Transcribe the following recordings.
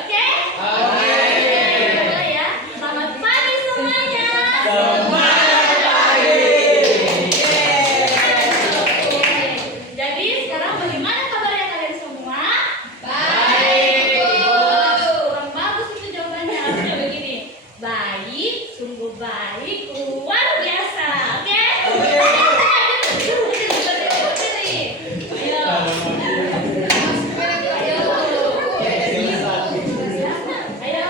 Oke? Oke. Mulai ya. Selamat pagi semuanya. Semangat pagi. Jadi sekarang bagaimana kabarnya kalian semua? Baik, Bu. Kurang bagus itu jawabannya. Harusnya begini. Baik, sungguh baik, luar biasa. Oke? Ayo.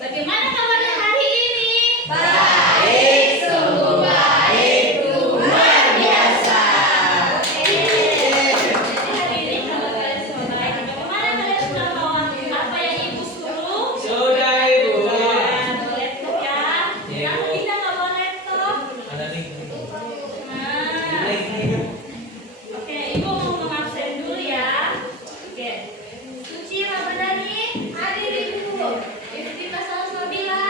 Bagaimana kabarnya hari ini? Baik, sungguh baik, luar biasa. Jadi hari ini kabar kalian semua baik. Bagaimana kalian sudah bawa apa yang ibu suruh? Sudah, Ibu. Bawa laptop ya. Iya, Yang Bu. tidak nggak bawa laptop. Ada nih. Nah. Oke, ibu mau mengabsen dulu ya. Oke. Suci Ramadhani, hadir ibu. Iftika Salsabila,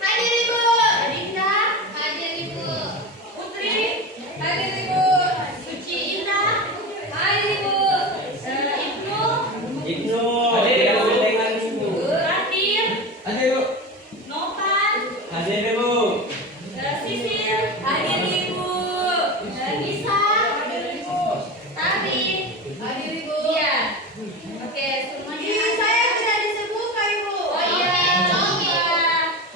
hadir ibu. Adinda, hadir ibu. Putri, hadir ibu. Suci Indah, hadir ibu. Ibnu, Ibnu. Hadir, Bu. Kadir, Hadir, Bu. Novan, Hadir, Bu. Sisil, hadir ibu. Nisa, hadir ibu. Tari, hadir ibu. Iya. Oke, semuanya. Saya tidak disebutkan ibu. Oh iya,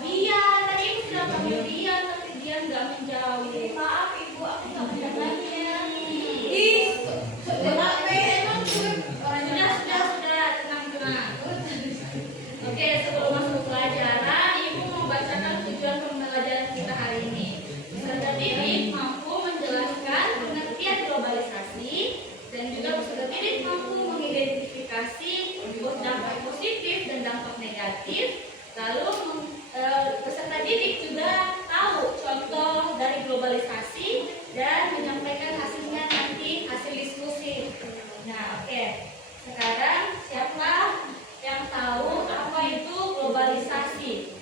Dian. Tadi ibu sudah panggil Dian, tapi Dian nggak menjawab. Maaf ibu, aku nggak mendengarnya. Sudah, tenang. Oke, sebelum masuk pelajaran, ibu mau bacakan tujuan pembelajaran kita hari ini. Peserta didik mampu menjelaskan pengertian globalisasi dan juga peserta didik mampu mengidentifikasi dampak positif dan dampak negatif. Lalu peserta didik juga tahu contoh dari globalisasi dan menyampaikan hasilnya nanti hasil diskusi. Nah, oke. Sekarang siapa yang tahu apa itu globalisasi?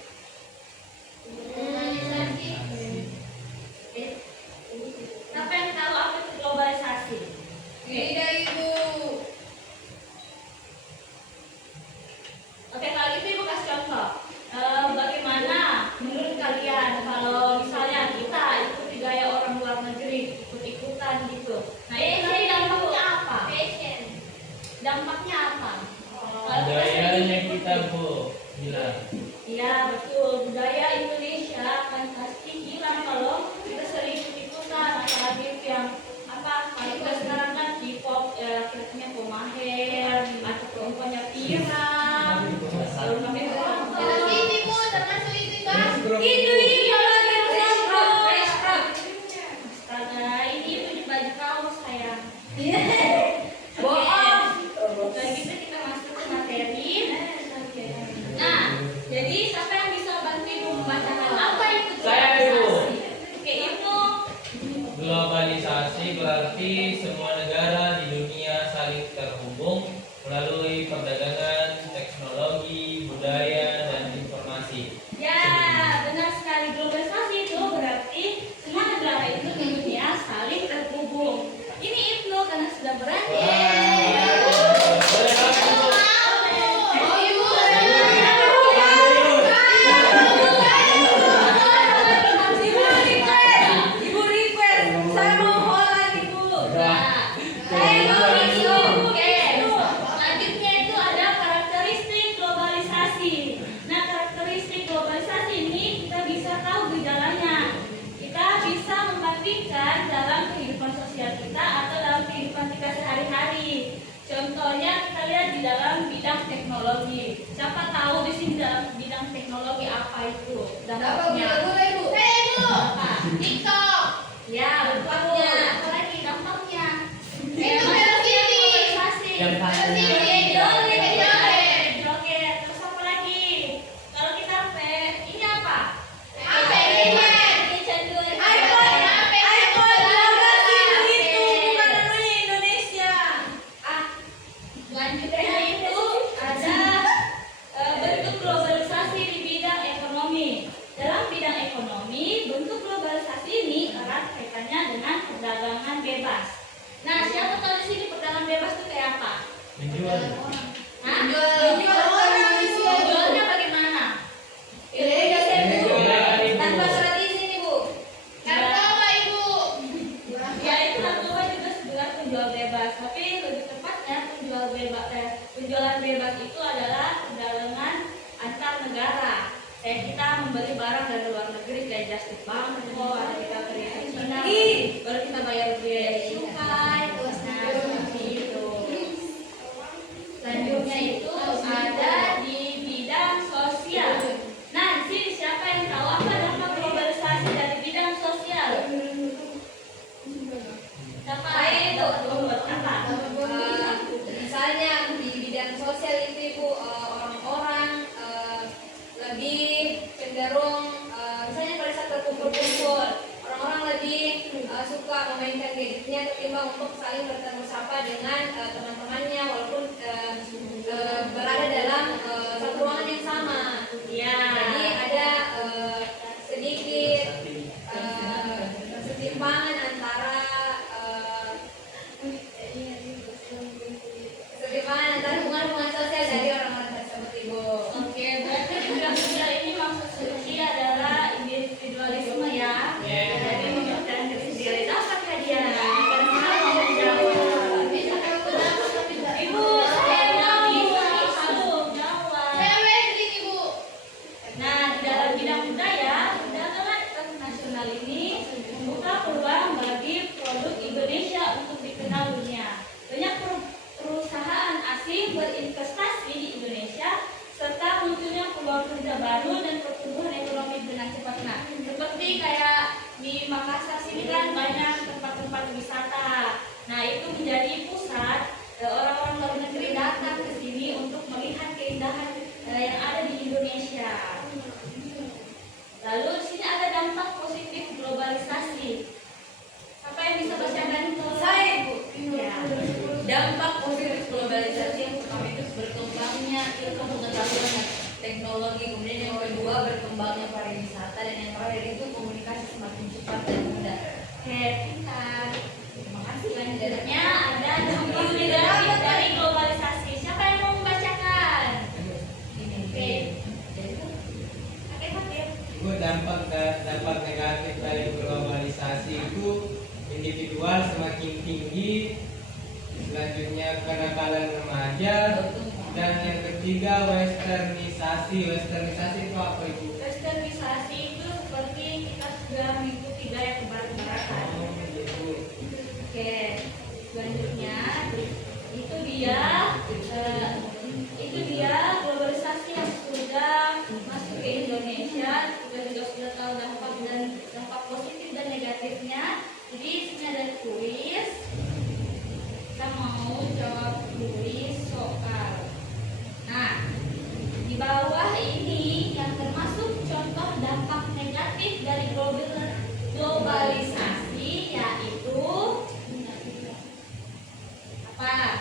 Siapa yang tahu apa itu globalisasi? Tidak ibu. Oke, kalau gitu ibu kasih contoh. Bagaimana menurut kalian kalau misalnya kita ikuti gaya orang luar negeri, ikut-ikutan gitu. Nah, itu nanti dampaknya apa? Dampaknya apa? Kalau kita Budayanya sering kita, ikuti. Bu. Hilang. Iya betul, budaya Indonesia akan pasti hilang kalau kita sering ikut-ikutan, apalagi yang apa? Kalau kita sekarang kan K-pop, akhirnya Komaher atau kelompoknya Piram, lalu kami itu iya lagi astaga, ini itu baju kaos sayang. Bohong. Udah gitu kita masuk ke materi. Nah, jadi siapa yang bisa bantu ibu membacakan apa itu Saya, Ibu. globalisasi? Oke, itu Globalisasi berarti semua negara di dunia saling terhubung melalui perdagangan, teknologi, budaya, dan informasi. ya benar sekali, globalisasi itu berarti semua negara itu di dunia saling terhubung. Ini Ibnu karena sudah berani. Boleh langsung, Bu. Oh, ibu. Ibu request. Saya mau Holland ibu. Nah, saya mau masuk. Oke. Selanjutnya itu ada karakteristik globalisasi. Nah, karakteristik globalisasi ini kita bisa tahu gejalanya. Kita bisa membandingkan dalam kehidupan sosial kita atau dalam kehidupan kita sehari-hari. Contohnya kita lihat di dalam bidang teknologi. Siapa tahu di sini dalam bidang teknologi apa itu dampaknya? ibu. Apa? TikTok. Ya, dampaknya. Apa lagi dampaknya? Itu film ini. Yang paling Joget. Terus apa lagi? Kalau kita ini apa? iPhone 12 itu bukan namanya Indonesia. Selanjutnya itu ada bentuk globalisasi di bidang ekonomi. Dalam bidang ekonomi, bentuk globalisasi ini erat kaitannya dengan perdagangan bebas. Nah, siapa tahu di sini perdagangan bebas itu kayak apa? menjual. Hah? Menjual orang. penjualan bebas itu adalah perdagangan antar negara. Kayak kita membeli barang dari luar negeri kayak just Bangkok, atau kita beli ke Cina, baru kita bayar biaya cukai, terus nah seperti itu. Selanjutnya itu ada di bidang sosial. Nah, di sini siapa yang tahu apa dampak globalisasi dari bidang sosial? Siapa? Itu. Apa? Misalnya di bidang sosial itu Ibu, orang-orang lebih cenderung misalnya pada saat berkumpul-kumpul, orang-orang lebih suka memainkan gadgetnya ketimbang untuk saling bertemu sapa dengan teman-temannya walaupun berada dalam satu ruangan yang sama. Ya. Jadi ada sedikit kesetimbangan antara hubungan-hubungan sosial dari orang-orang tersebut Ibu. Oke, berarti di bidang sosial ini maksud Suci adalah individualisme ya. Jadi mempertahankan diri sendiri. Apakah dia? Karena kita mau menjawab. Ibu, saya mau jawab. Nah, di dalam bidang budaya, perdagangan internasional ini membuka peluang bagi produk Indonesia untuk dikenal dunia. Banyak perusahaan asing berinvestasi di Indonesia serta munculnya peluang kerja baru dan pertumbuhan ekonomi dengan cepat. Nah, seperti kayak di Makassar sini kan banyak tempat-tempat wisata. Nah, itu menjadi pusat orang-orang luar negeri datang ke sini untuk melihat keindahan yang ada di Indonesia. Lalu di sini ada dampak positif globalisasi. Apa yang bisa bacakan? Saya Ibu. Ya. Dampak positif globalisasi yang pertama itu berkembangnya ilmu pengetahuan dan teknologi, kemudian yang kedua berkembangnya pariwisata, dan yang terakhir itu komunikasi semakin cepat dan mudah. Oke, pintar. Terima kasih. Selanjutnya ada dampak negatif dari globalisasi. Siapa yang mau membacakan? Oke. Oke. Ibu, dampak negatif dari globalisasi itu individual semakin tinggi, selanjutnya kenakalan remaja, dan yang ketiga westernisasi. Westernisasi itu apa Ibu? Westernisasi itu seperti kita sudah mengikuti gaya kebarat-baratan. Gitu. Oke. Selanjutnya itu dia globalisasi yang sudah masuk ke Indonesia. Kita juga sudah tahu dampak positif dan negatifnya. Jadi di sini ada kuis. Kita mau jawab kuis soal. Nah, di bawah ini yang termasuk contoh dampak negatif dari globalisasi yaitu apa?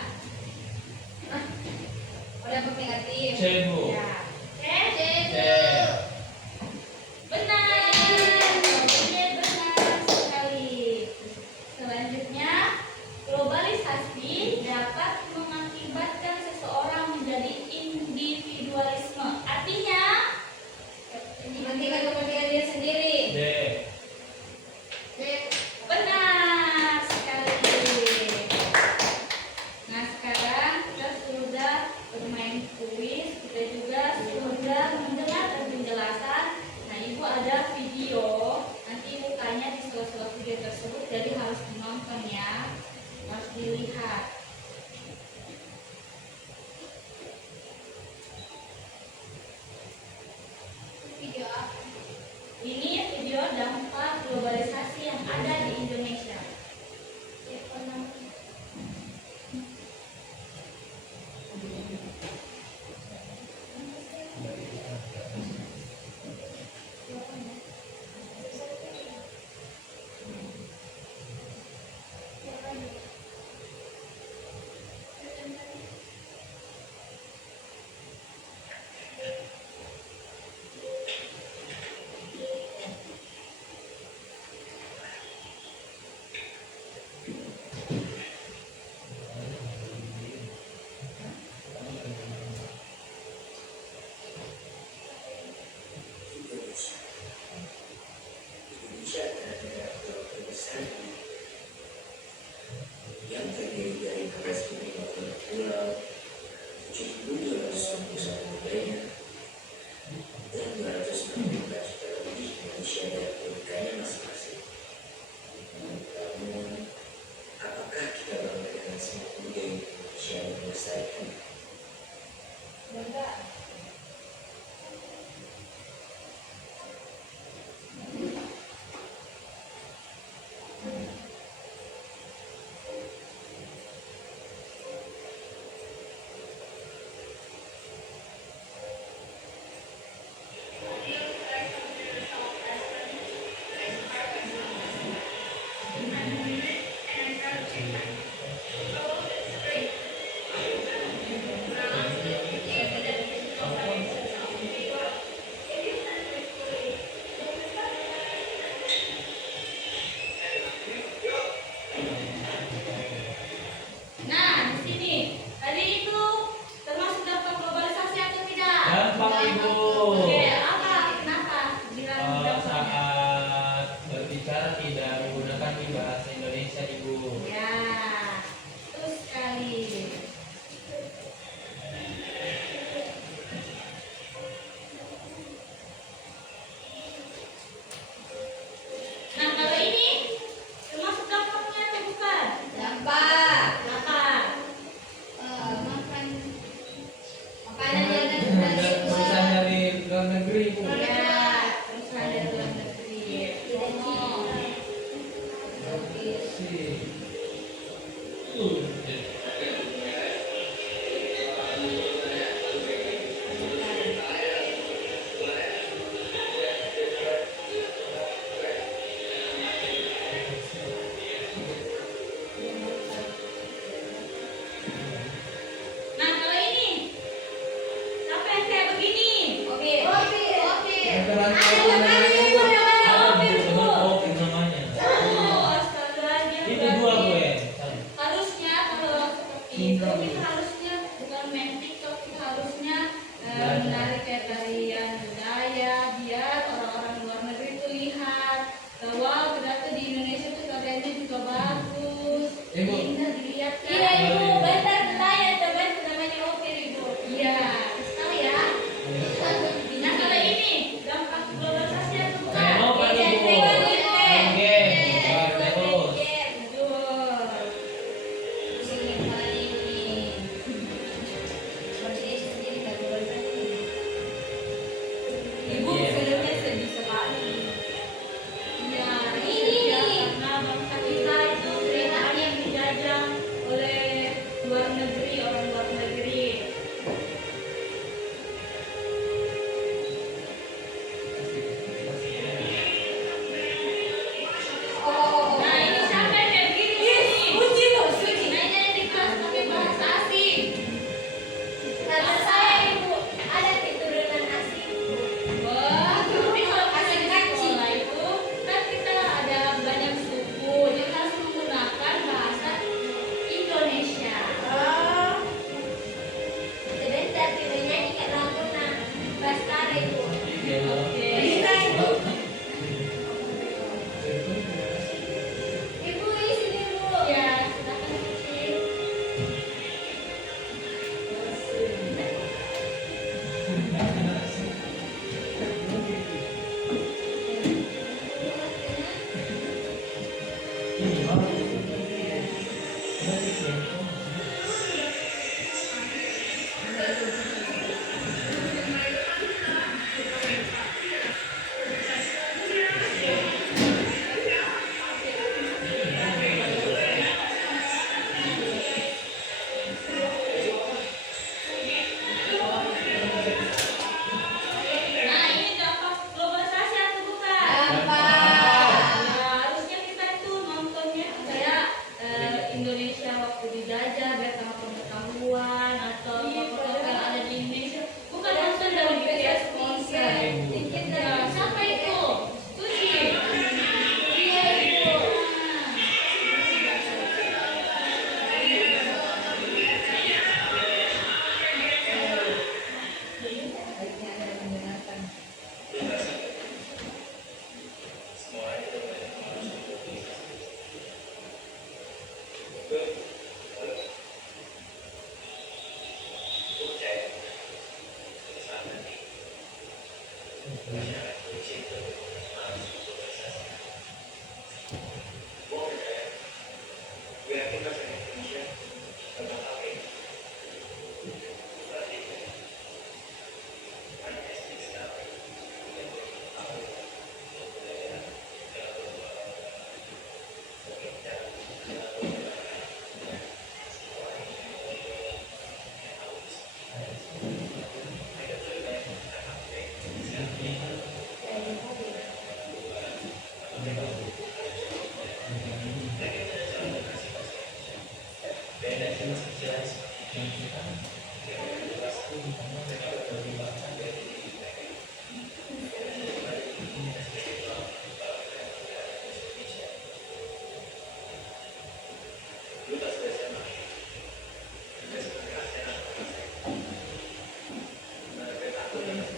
Nah, di sini tadi itu termasuk dampak globalisasi atau tidak? Dampak Ibu. Oke, apa? Kenapa bilang dampak? Saat berbicara tidak menggunakan bahasa Indonesia Ibu. Ya, terus sekali. Nah, kalau ini termasuk dampaknya atau bukan? Dampak. Apa? Makan makanan yang ada dari Perusahaan luar. dari luar negeri Bu. Ya, perusahaan dari luar negeri. Oh. Si. Nah, kalau ini siapa yang kayak begini? Oke. Lempar-lempar Ada bola namanya Bu. Bu, namanya Ada opir Bu, Bu. teman kopi namanya. Oh, astaga, dia Itu berarti dua Bu ya. harusnya kalau seperti itu kita harusnya bukan main TikTok, kita harusnya menarik kayak tarian budaya biar orang-orang luar negeri itu lihat bahwa ternyata di Indonesia tuh tariannya juga bagus, Ibu. indah dilihat kan? Iya ibu, bentar saya coba namanya opir ibu. Iya, tahu ya. Nah, kalau ini dampak globalisasi atau bukan? Eropa Ibu. Oke. Oke. Terus. Betul. Pusing yang kali ini. Berdiri sendiri gak globalisasi. Ibu Iya. filmnya sedih sekali. Ya, ini karena bangsa kita itu seringkali yang dijajah oleh luar negeri, orang luar negeri. Nah, ini siapa yang kayak begini nih? Suci bu, suci. Nah, ini yang di kelas pakai bahasa asing. Kata saya ibu, ada keturunan asing. Wah, tapi kalau kita di sekolah itu kan kita ada banyak suku, jadi kita harus menggunakan bahasa Indonesia. Oh. Sebentar ibu nyanyi karena aku nak Bastara ibu. Oke. Bisa ibu. Ibu ini sini bu. Ya, silakan Cici. Ini baru. Nah, ini dampak globalisasi atau bukan? Dampak. Ya, harusnya kita itu nontonnya kayak Indonesia waktu dijajah biar tambah pengetahuan atau tokoh-tokoh yang ada di Indonesia. Bukan nonton dari BTS konser. Ya, siapa itu? Suci. Iya, Ibu.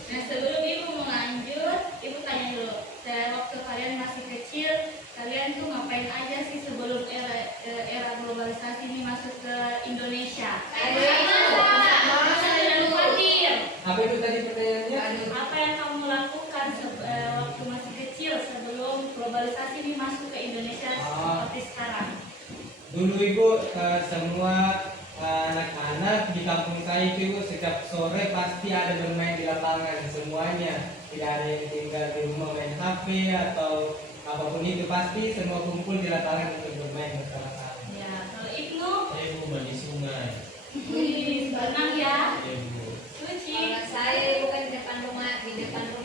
Nah, sebelum ibu mau lanjut, ibu tanya dulu. Waktu kalian masih kecil, kalian tuh ngapain aja sih sebelum era globalisasi ini masuk ke Indonesia? Apa itu tadi pertanyaannya? Apa yang kamu lakukan waktu masih kecil sebelum globalisasi ini masuk ke Indonesia seperti sekarang? Dulu ibu semua anak-anak di kampung saya itu ibu setiap sore pasti ada bermain di lapangan semuanya. Tidak ada yang tinggal di rumah main HP atau apapun itu, pasti semua kumpul di lapangan untuk bermain bersama-sama. Ya, kalau Ibnu, Saya ibu mandi sungai. berenang ya, Ya ibu. suci. Kalau saya bukan di depan rumah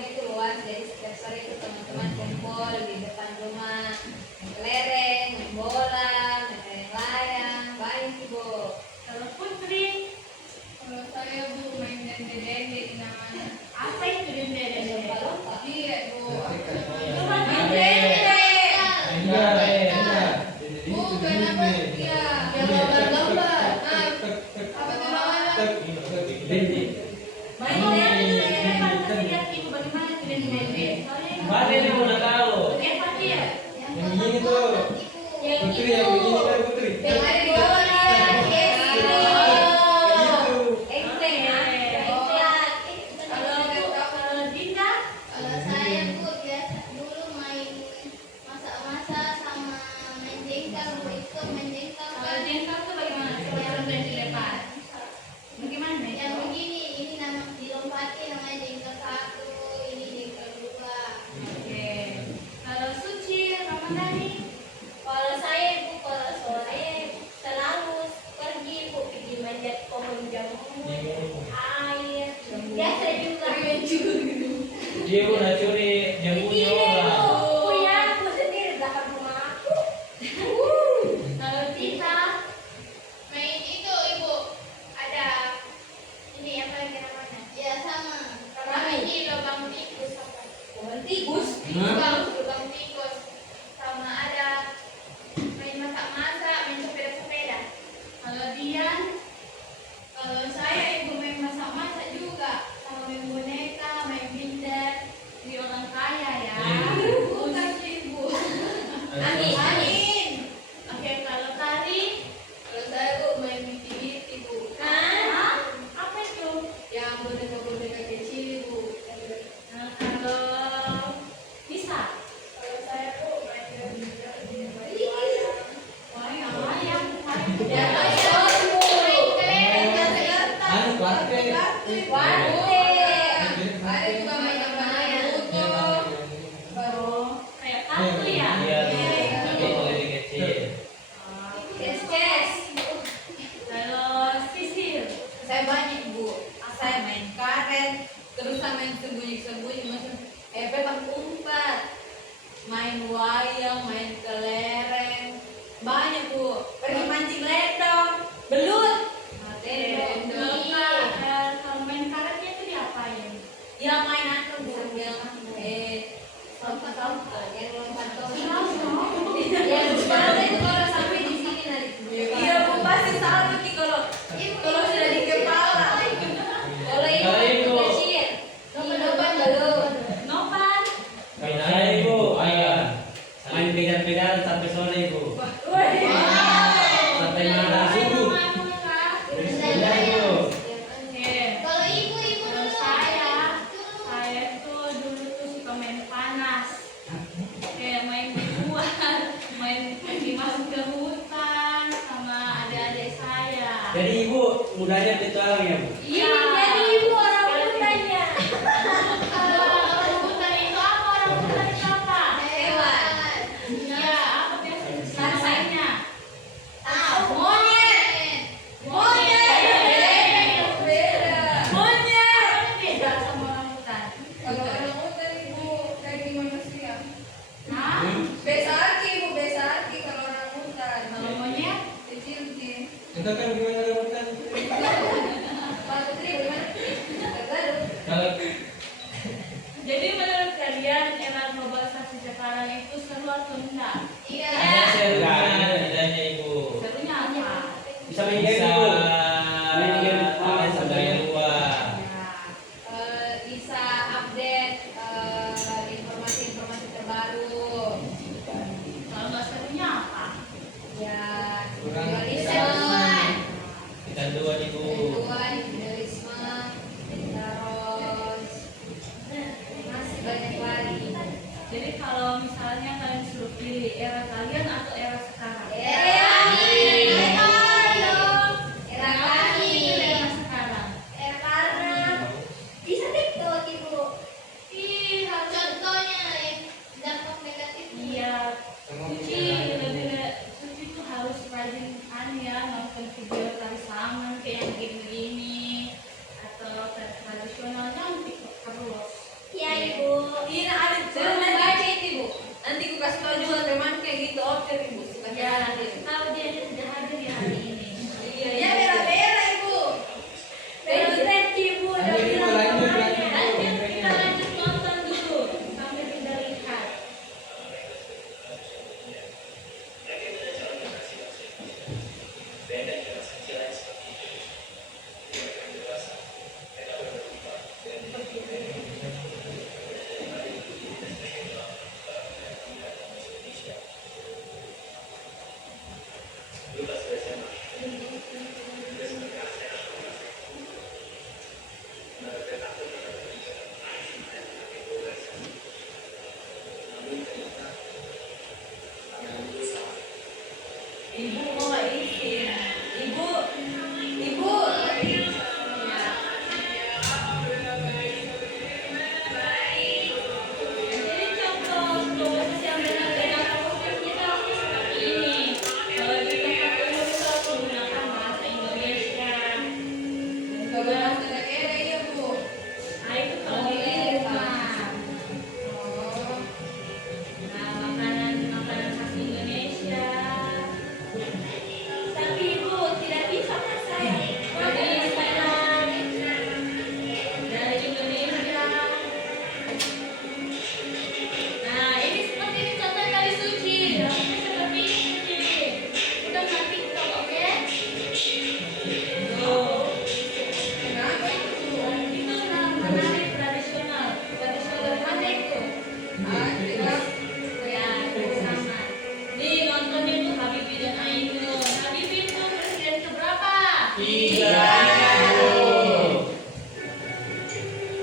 itu luas, jadi setiap sore itu teman-teman kumpul di depan rumah, main kelereng, main bola, main layang, banyak ibu. Kalau Putri, Kalau saya bu main dende-dende namanya. apa itu dende? Lompat-lompat. Iya bu. Coba Dende. Bu kenapa? Iya. Yang lompat-lompat. Nah, apa tuh namanya? Main dende. Kasih lihat ibu bagaimana itu dende. Mana ibu udah tahu? Fatir. Yang begini tuh, Putri yang begini kan Putri. Yang ada di bawah nih. Engkleng ya. Kalau Dinda, Kalau saya bu biasa dulu main masak-masak sama main jengkal bu, ikut main jengkal kalau kan. jengkol tuh bagaimana? Coba yang di depan. Bagaimana nih? Yang begini ini nama dilompati namanya jengkal 1, ini jengkal 2. Oke. Kalau Suci, Ramadhani, Kalau saya ibu, kalau sore selalu pergi manjat pohon jambu, air, biasa juga. Dia udah curi jambunya orang. Aku ya, aku sendiri belakang rumah aku. kalau Tita, Main itu ibu ada ini apa lagi namanya? Ya sama. Kami ini lubang tikus apa? Pohon tikus. Lubang tikus. Sama ada main masak-masak, main sepeda-sepeda. kalau Dian, Kalau saya ibu main masak-masak juga, sama main boneka, main binder. di orang kaya ya. Bukan sih ibu. Amin. Amin. Oke, kalau Tari, Kalau saya bu main biti-biti bu. Hah? Apa itu? Yang boneka-boneka kecil ibu. Kalau Nisa, Kalau saya bu main wayang. wayang, Ya, Main kelereng, gata-gata. Anu partai. Warte. Ada juga main butuh. kayak kartu ya. Iya, tapi dari kecil. Kes. Kalau Sisil, Saya banyak bu. Saya main karet, terus saya main sembunyi-sembunyi macam pepak umpet, main wayang, main kelereng, banyak bu. Pergi mancing ledong, belut. kalau main karetnya itu diapain? Ya main apa bu? Yang lompat-lompat, yang lompat-lompat. Ya sekarang itu kalau sampai di sini nanti. Iya bu, pasti salah Ki kalau sudah di kepala. Kalau ibu kecil, di depan belum. Nopan, Main aja ibu, ayah. Main kejar-kejaran sampai sore ibu. Sampai mana subuh. Iya ibu. oke. Kalau ibu Kalau saya tuh dulu tuh suka main panas, kayak main di luar, main pergi masuk ke hutan sama adik-adik saya. Jadi ibu mudanya petualang ya bu. Iya. Jadi ibu orang hutannya. Kalau orang hutan itu apa? Orang hutan itu apa? hewan. Iya, apa biasanya rasanya? Monyet. Monyet. Beda sama orang hutan. Kalau orang hutan ibu daging manusia. Nah, Besarki ibu besarki kalau orang hutan. kalau monyet Kecil sih. Kita kan gimana dengan hutan?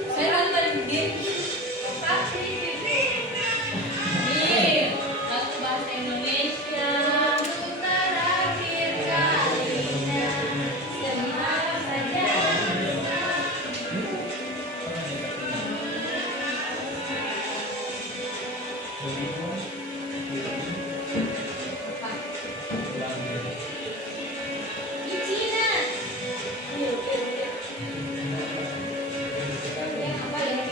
Saya nonton game pasti. Nih, lagu bahasa Indonesia. Terakhir kalinya semalam saja. Di Cina. Yang apa ya?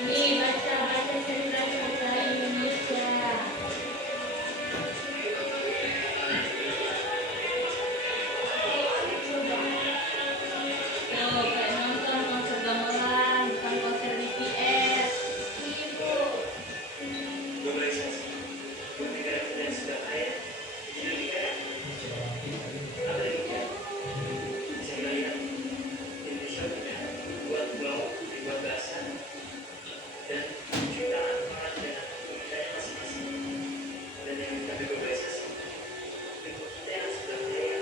Nih, baca-baca cerita-cerita Indonesia. Tuh, kayak nonton konser gamelan, bukan konser BTS. Ibu. Globalisasi buat negara kita yang sudah kaya jadi lebih kaya. Apa yang kita bisa melihat Indonesia punya buat pulau, ribuan bahasa dan jutaan orang dengan kebudayaan masing-masing. Dan yang kita globalisasi itu kita yang sudah kaya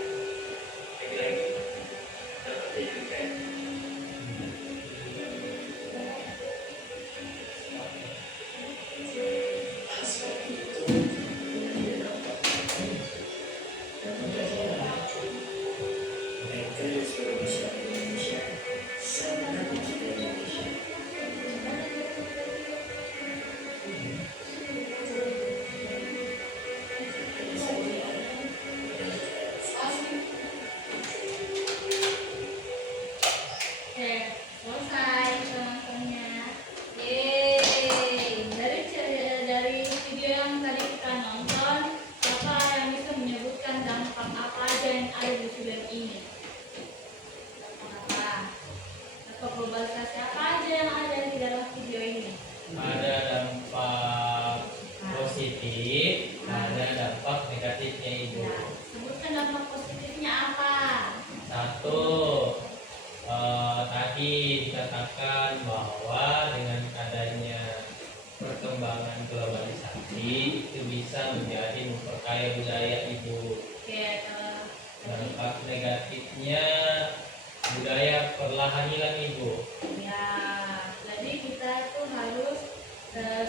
lagi-lagi dapat jadi lebih kaya. Seperti itu. Mereka yang sudah berusaha di Indonesia sangat mencintai Indonesia. Oke, selesai nontonnya. Yeay. Dari video yang tadi kita nonton, siapa yang bisa menyebutkan dampak apa aja yang ada di film ini? Dampak apa? Dampak globalisasi apa aja yang ada di dalam video ini? Ada dampak positif, ada dampak negatifnya ibu. Ya, sebutkan dampak positifnya apa? Satu, tadi dikatakan bahwa dengan adanya perkembangan globalisasi itu bisa menjadi memperkaya budaya ibu. Oke, Dampak negatifnya budaya perlahan hilang ibu. ya, jadi kita tuh harus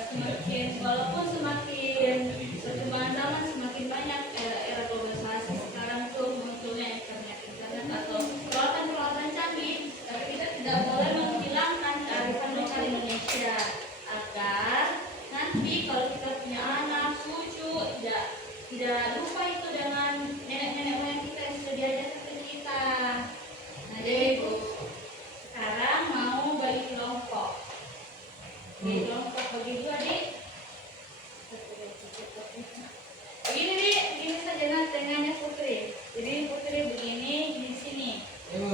semakin, walaupun semakin perkembangan zaman semakin banyak era globalisasi sekarang tuh munculnya internet atau peralatan-peralatan canggih, tapi kita tidak boleh menghilangkan kearifan lokal Indonesia agar nanti kalau kita punya anak, cucu, tidak lupa itu dengan nenek-nenek moyang kita yang sudah diajarkan ke kita. Nah, jadi ibu sekarang mau bagi kelompok. Bagi kelompok bagi dua dik. Begini dik, begini saja nah tengahnya Putri. Jadi Putri begini di sini. Ibu.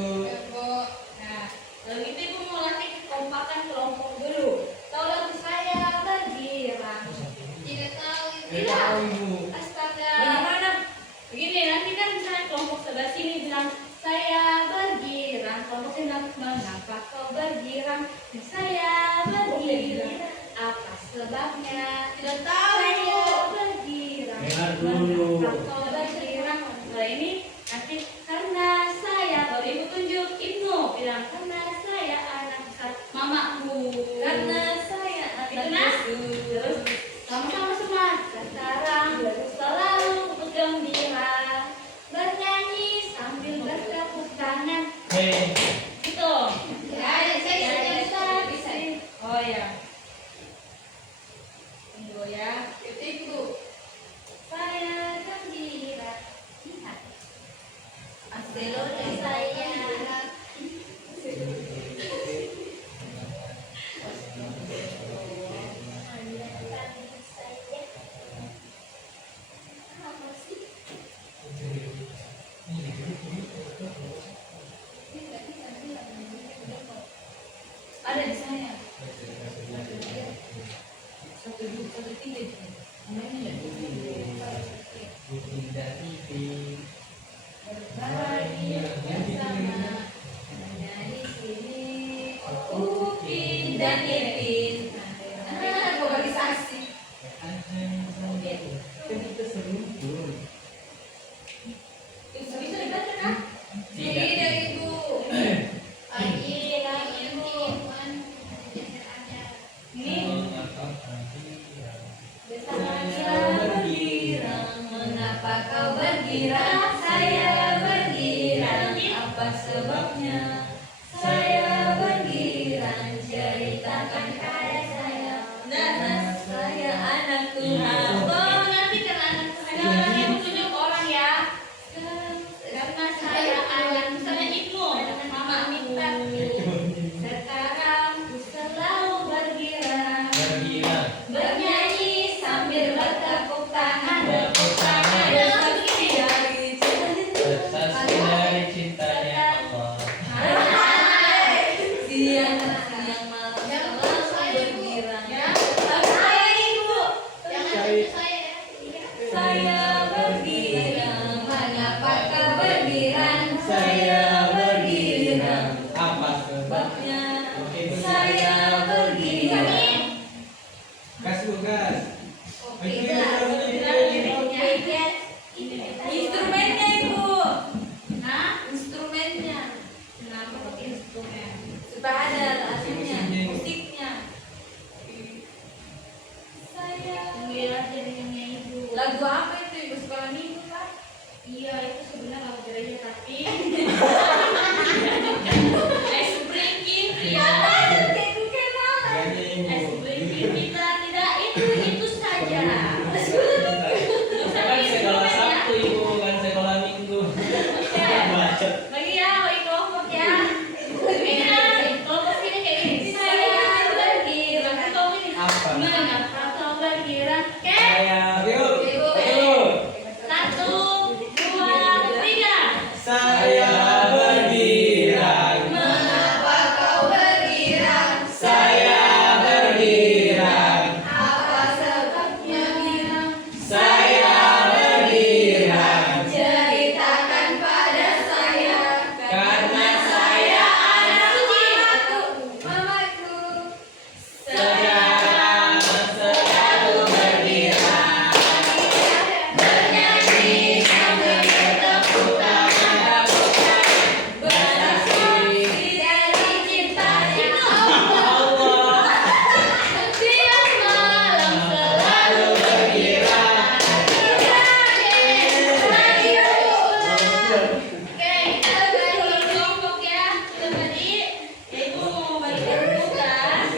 Nah, kalau gitu ibu mau latih kekompakan kelompok dulu. Tahu lagu saya bergirang? Tidak tahu ibu. Tidak tahu ibu. Astaga. Bagaimana? Begini, nanti kan misalnya kelompok sebelah sini bilang saya bergirang, kelompok sini bilang mengapa kau bergirang? Saya bergirang, apa sebabnya? Tidak tahu Saya ibu. bergirang, Dengar dulu. mengapa kau bergirang? Kalau ini nanti karena saya, baru ibu tunjuk Ibnu bilang karena saya anak besar mamaku. Karena saya Itu anak nah, Yesus. terus sama-sama semua sekarang selalu bergembira bernyanyi sambil bertepuk tangan gitu Ya, saya bisa. oh ya tunggu ya Itu ibu. saya janji Ada di saya. 1, 2, 1, 3 itu. Namanya enggak? Tidak TV. Bahagia bersama. Hanya di sini. Upin dan Ipin. Globalisasi. Kita serumpun. Bisa dibaca kan? Tidak. Tidak, Ibu. Pagi, lagi, Iwan. Ini Saya bergirang, mengapa kau bergirang? Saya bergirang, apa sebabnya? Saya bergirang, ceritakan pada saya. Karena saya anak Tuhan. Oh, nanti karena anak sekarang yang tunjuk orang ya. Karena saya anak, misalnya Ibnu, Mama minta. Sekarang ku selalu bergirang, Bergirang. bernyanyi sambil bertepuk tangan. Bertepuk tangan. Bersaksi dari cinta. Bersaksi dari cintanya Allah. Siang malam selalu bergirang. Ya. Saya Ibu, Jangan itu saya ya. saya bergirang. Mengapa kau bergirang? Saya bergirang. Apa sebabnya? Sebabnya saya bergirang. Gas Bu, gas. Oke, instrumennya Ibu. Nah, Instrumennya. kenapa pakai instrumen? Supaya ada alatnya, musiknya. Saya. Tungguin aja dengannya Ibu. Lagu apa itu Ibu sekolah minggu Pak? Iya, itu sebenarnya lagu gereja tapi Springking ya. Kayak bukan malah. Springking kita tidak itu saja. Kan sekolah Sabtu Ibu, kan sekolah Minggu. Baca. Bagi ya, bagi kelompok ya. Iya, kelompok ini kayak gini. Saya bergirang. Kelompok ini. Apa? Mengapa kau bergirang? Oke. Saya Ibu. Ibu. 1, 2, 3. Saya bergirang. Mengapa kau bergirang? Saya bergirang. Apa sebabnya girang? Saya bergirang. Ceritakan pada saya. Karena saya anak mamaku. sekarang selalu bergirang. Bernyanyi sambil bertepuk tangan. Bersaksi dari cintanya Allah. Siang malam selalu bergirang. Oke, kita bagi kelompok ya. Sudah tadi, ya Ibu mau bagikan tugas.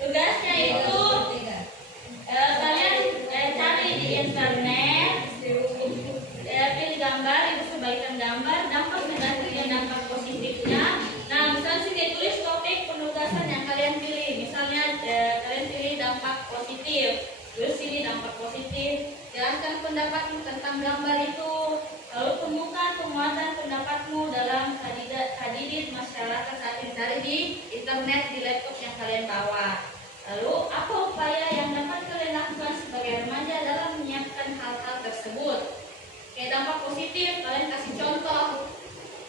Tugasnya itu kalian cari di internet, pilih gambar, Ibu sebagikan gambar, dampak negatif dan dampak positifnya. Nah, misalnya sini tulis topik penugasan yang kalian pilih. Misalnya kalian pilih dampak positif, terus sini dampak positif. Jelaskan pendapatmu tentang gambar itu. Lalu temukan penguatan pendapatmu dalam hadidit masyarakat saat ini. Cari di internet, di laptop yang kalian bawa. Lalu apa upaya yang dapat kalian lakukan sebagai remaja dalam menyiapkan hal-hal tersebut? Kayak dampak positif, kalian kasih contoh.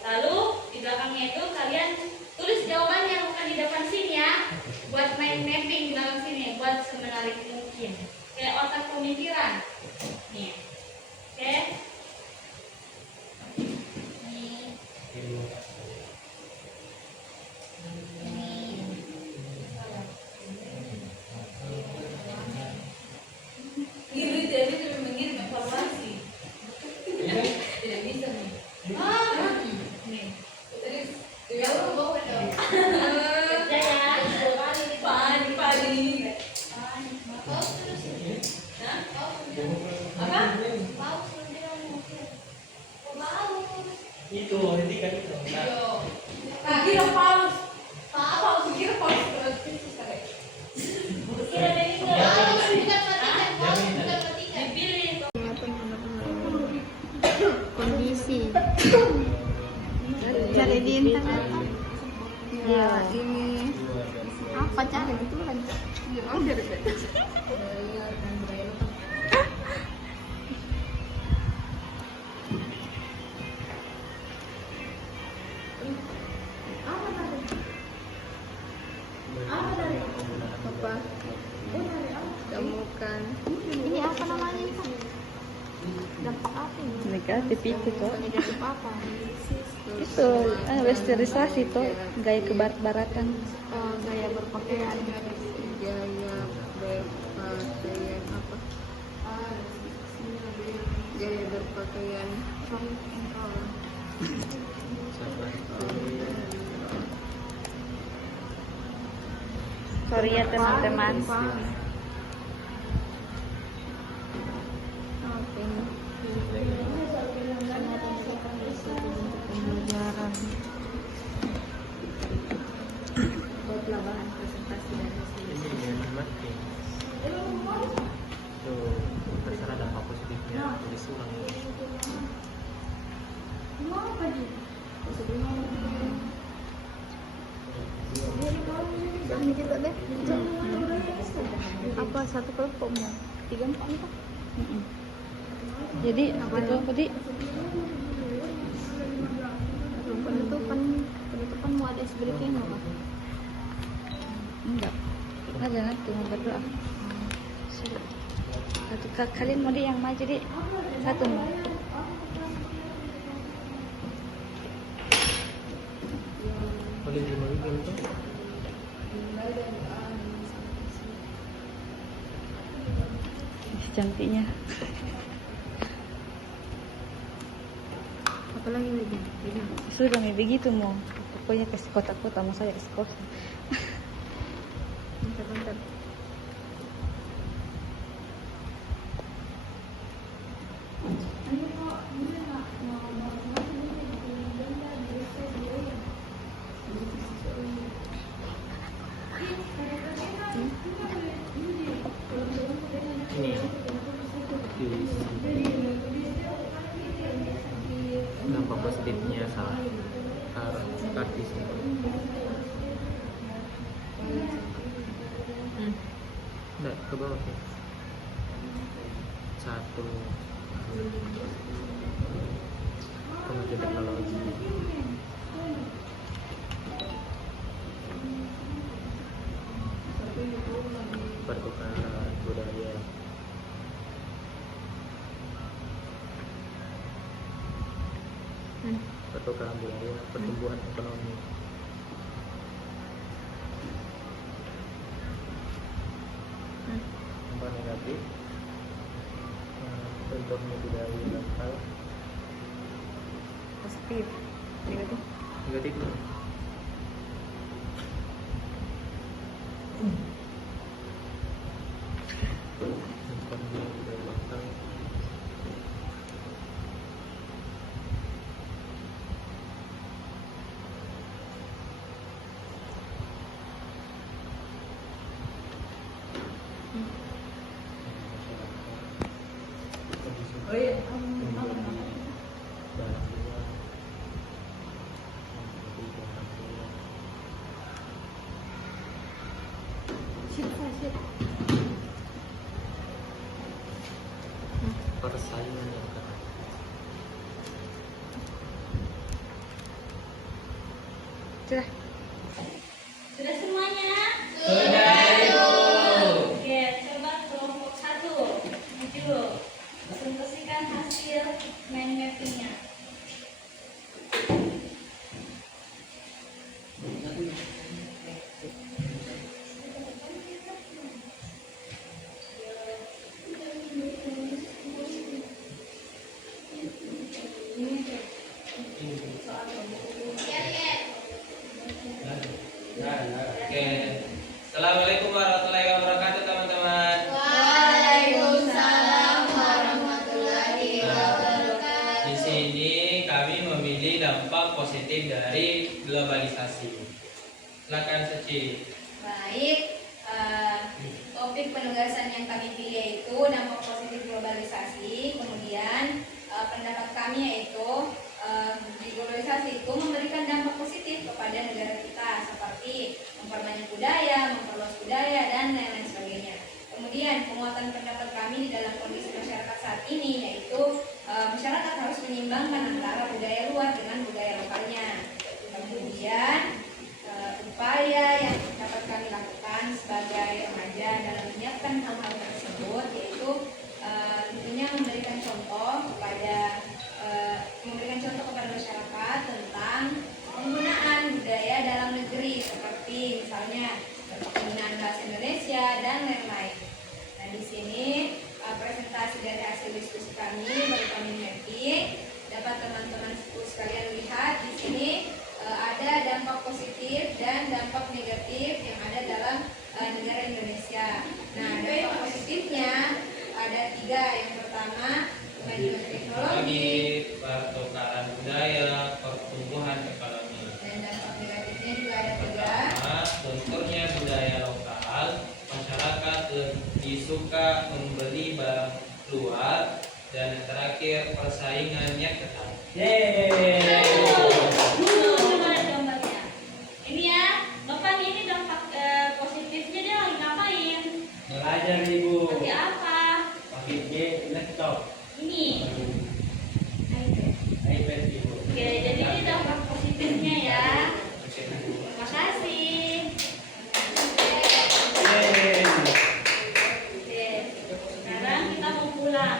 Lalu di belakangnya itu kalian tulis jawabannya, bukan di depan sini ya. Buat main mapping di belakang sini, buat semenarik mungkin. Kayak otak pemikiran. Nih. Oke. Nih. Ibu tidak bisa mengirim informasi. Tidak bisa nih. Nih. Terus ya udah bawa dong. Kerja ya. Padi. Paus terus. Hah? Paus. Apa? Paus bilang mau ke. Paus. Itu hentikan itu. Nah, Yo. Kira paus. Paus. Kira paus. Kira dari itu. Paus bukan matikan. Paus bukan matikan. Dipilih. Kondisi cari di Ya, ini apa cara gitu kan? Ya, udah deh. Apa? Temukan. Ini apa namanya ini kan? Dampak apa ini? Negatif itu tuh. Negatif apa? Itu westernizasi tuh, gaya kebarat-baratan. Gaya berpakaian. Gaya berpakaian apa? Gaya berpakaian. Sorry ya teman-teman. Pembelajaran. Buat labahan presentasi dan Ini yang penting. Tuh, terserah dampak positifnya tulis ulang. Ini kita deh. Apa satu kelompok mau? 3 4 4. Jadi itu tadi Penutupan mau ada sebelumnya nggak? enggak ada nanti mau berdoa. Satu kalian mau di yang maju di satu. Boleh dimulai tuh. Cantiknya. Apalagi lagi? Sudah nih begitu mau. Pokoknya kasih kotak-kotak mau saya kasih kotak. Bentar. Ini dampak positifnya salah kartis. Enggak, ke bawah sih. Satu kemajuan teknologi. Pertukaran budaya. Pertukaran budaya, pertumbuhan ekonomi. Dampak negatif, bentuknya budaya lokal. Positif. Negatif. Negatif. Bentuknya budaya lokal. Oh iya. Persaingan yang ketat. Sudah. Sudah semuanya? Oke, coba kelompok 1. Maju. Presentasikan hasil mind mappingnya. Oke. Assalamualaikum warahmatullahi wabarakatuh teman-teman. Waalaikumsalam warahmatullahi wabarakatuh. Di sini kami memilih dampak positif dari globalisasi. Silakan Suci. Baik, topik penugasan yang kami pilih yaitu dampak positif globalisasi. Kemudian pendapat kami yaitu Globalisasi itu memberikan dampak positif kepada negara kita seperti memperbanyak budaya, memperluas budaya, dan lain-lain sebagainya. Kemudian penguatan pendapat kami di dalam kondisi masyarakat saat ini yaitu masyarakat harus menyeimbangkan antara budaya luar dengan budaya lokalnya. Kemudian upaya yang dapat kami lakukan sebagai remaja dalam menyiapkan hal-hal tersebut yaitu tentunya memberikan contoh kepada masyarakat tentang penggunaan budaya dalam negeri seperti misalnya penggunaan bahasa Indonesia dan lain-lain. Nah di sini presentasi dari hasil diskusi kami berupa mini mapping dapat teman-teman sekalian lihat di sini ada dampak positif dan dampak negatif yang ada dalam negara Indonesia. Nah dampak positifnya ada 3. Yang pertama kemajuan teknologi, pertukaran budaya, pertumbuhan ekonomi. dan dampak negatifnya juga ada 3. Pertama, lunturnya budaya lokal, masyarakat lebih suka membeli barang luar, dan yang terakhir persaingannya ketat. Gimana gambarnya? Ini ya, Bapak ini dampak positifnya dia lagi ngapain? Belajar ibu. Lagi apa? Pakai laptop. Ini. iPad ibu. Oke, jadi ini dampak positifnya ya. Terima kasih. Oke, sekarang kita mau pulang.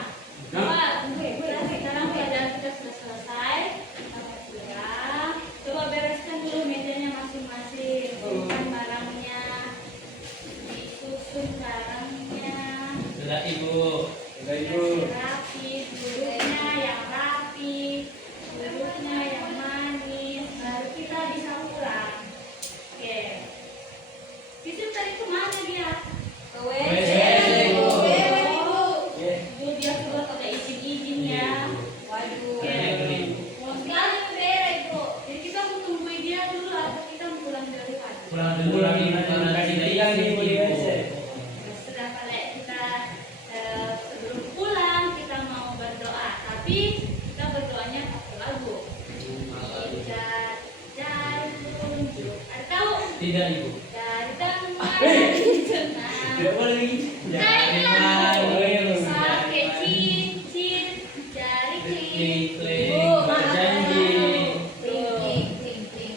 Bapak, sekarang pelajaran kita sudah selesai. Kita mau pulang. Coba bereskan dulu mejanya masing-masing. Bukan barangnya. Disusun barangnya. Sudah ibu. Sudah ibu. Kasih rapi, duduknya yang rapi, duduknya yang manis, baru kita bisa pulang. Oke. Sisip tadi kemana dia? Ke WC, Ibu. Ibu dia keluar pakai izin-izin ya. Waduh. Oke. Mau sekali beda Ibu. Jadi kita mau tungguin dia dulu atau kita mau pulang dari pagi? Pulang dulu lagi karena tidak izin ibu. Sudah kalau kita sebelum pulang kita mau berdoa, tapi kita berdoanya pakai lagu. Ada tahu? Tidak ibu. Dari tenang. Tidak boleh Dari Dari pakai cincin, jari Klik, klik. klik, berjanji. Ting, ting, ting.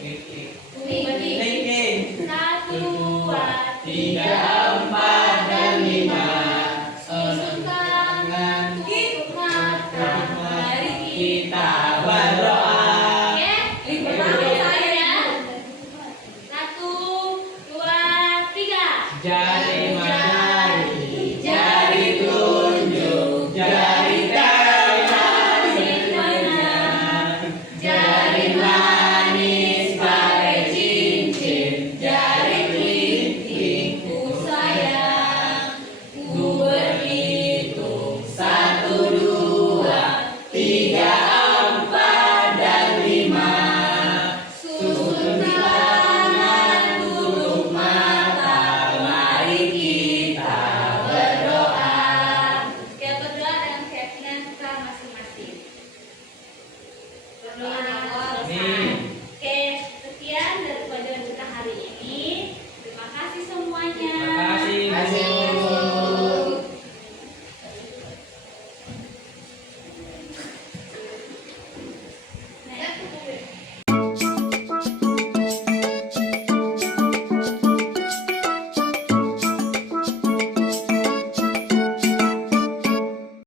Klik, klik. Ting. 1, 2, 3, 4, dan 5. Susun tangan, tutup mata, mari Kita berdoa. Oke, pertama saya ya. 1, 2, 3. Jadi